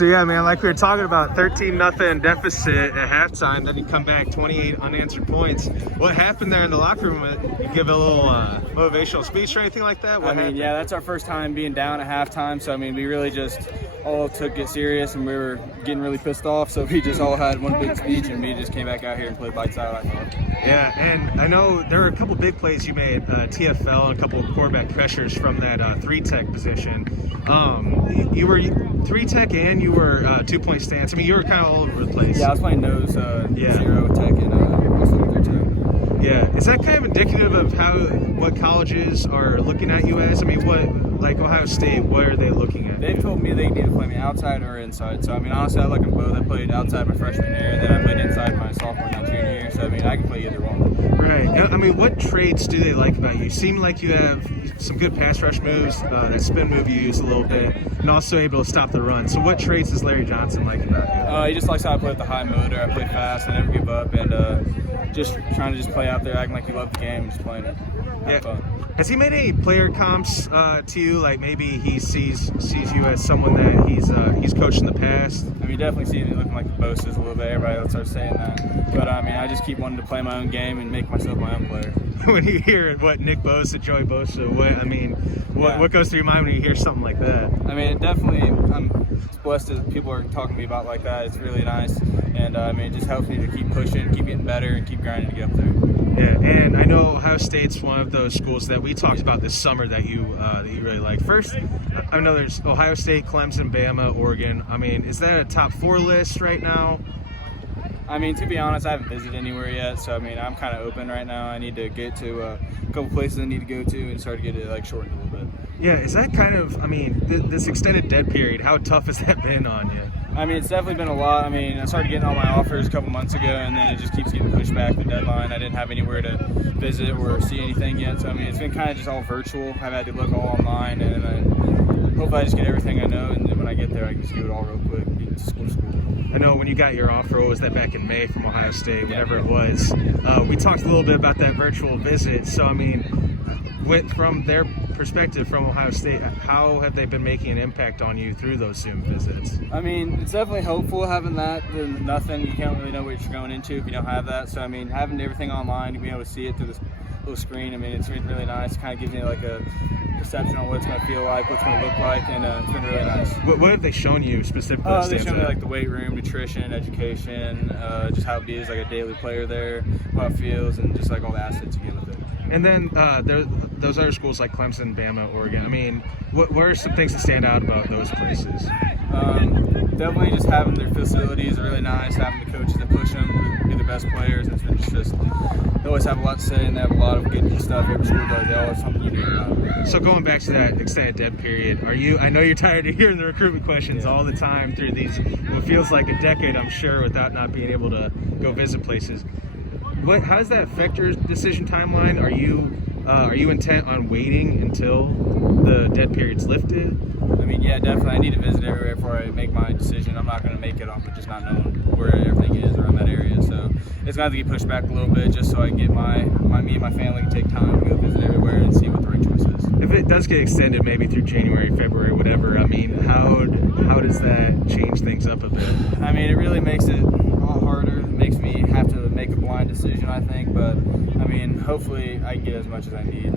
So yeah, man, like we were talking about, 13-0 deficit at halftime, then you come back 28 unanswered points. What happened there in the locker room? You give a little motivational speech or anything like that? What happened? Yeah, that's our first time being down at halftime, so we really just all took it serious, and we were getting really pissed off, so we just all had one big speech, and we just came back out here and played lights out, I thought. Yeah, and I know there were a couple big plays you made, TFL, and a couple of quarterback pressures from that 3-tech position. You were 3-tech and you were 2-point stance. You were kind of all over the place. Yeah, I was playing nose, 0 tech, and also 3-tech. Yeah, is that kind of indicative of what colleges are looking at you as? Like Ohio State, what are they looking at? They've told me they need to play me outside or inside. So, honestly, I like them both. I played outside my freshman year, and then I played inside my sophomore and junior year. So, I can play either one. Right. What traits do they like about you? You seem like you have some good pass rush moves, that spin move you use a little bit, and also able to stop the run. So what traits does Larry Johnson like about you? He just likes how I play with the high motor. I play fast. I never give up, and just trying to play out there, acting like you love the game, just playing it. Have fun. Has he made any player comps to you? Like maybe he sees you as someone that he's coached in the past? Definitely see me looking like the Bosas a little bit. Everybody starts saying that. But I just keep wanting to play my own game and make myself my own player. When you hear Nick Bosa, Joey Bosa, what goes through your mind when you hear something like that? It definitely, I'm blessed that people are talking to me about like that. It's really nice, and it just helps me to keep pushing, keep getting better, and keep grinding to get up there. Yeah, and I know Ohio State's one of those schools that we talked about this summer that you really like. First, I know there's Ohio State, Clemson, Bama, Oregon. Is that a top 4 list right now? To be honest, I haven't visited anywhere yet, so I'm kind of open right now. I need to get to a couple places I need to go to and start to get it shortened a little bit. Yeah, is that kind of, this extended dead period, how tough has that been on you? It's definitely been a lot. I started getting all my offers a couple months ago, and then it just keeps getting pushed back, the deadline. I didn't have anywhere to visit or see anything yet, so it's been kind of just all virtual. I've had to look all online, and then hopefully I just get everything I know, and then when I get there, I can just do it all real quick and get to school. I know when you got your offer, what was that, back in May from Ohio State, whatever it was. We talked a little bit about that virtual visit, so from their perspective from Ohio State, how have they been making an impact on you through those Zoom visits? It's definitely helpful having that. Than nothing, you can't really know what you're going into if you don't have that. So having everything online, you being able to see it through this little screen, it's been really nice. It kind of gives me like a perception on what it's going to feel like, what's going to look like, and it's been really nice. What have they shown you specifically? They showed me the weight room, nutrition, education, just how it is like a daily player there, how it feels, and just all the assets you get with it. And then those other schools like Clemson, Bama, Oregon. What are some things that stand out about those places? Definitely just having their facilities are really nice, having the coaches that push them to be the best players. It's just they always have a lot to say, and they have a lot of good stuff. Every school does. They all have something unique about it. So going back to that extended dead period, I know you're tired of hearing the recruitment questions all the time through these, what feels like a decade, I'm sure, without not being able to go visit places. How does that affect your decision timeline? Are you intent on waiting until the dead period's lifted? Yeah, definitely. I need to visit everywhere before I make my decision. I'm not going to make it off of just not knowing where everything is around that area. So it's going to have to get pushed back a little bit just so I can get me and my family can take time to go visit everywhere and see what the right choice is. If it does get extended maybe through January, February, whatever, how does that change things up a bit? It really makes it a lot harder. It makes me have to make a blind decision, I think. But, hopefully I can get as much as I need.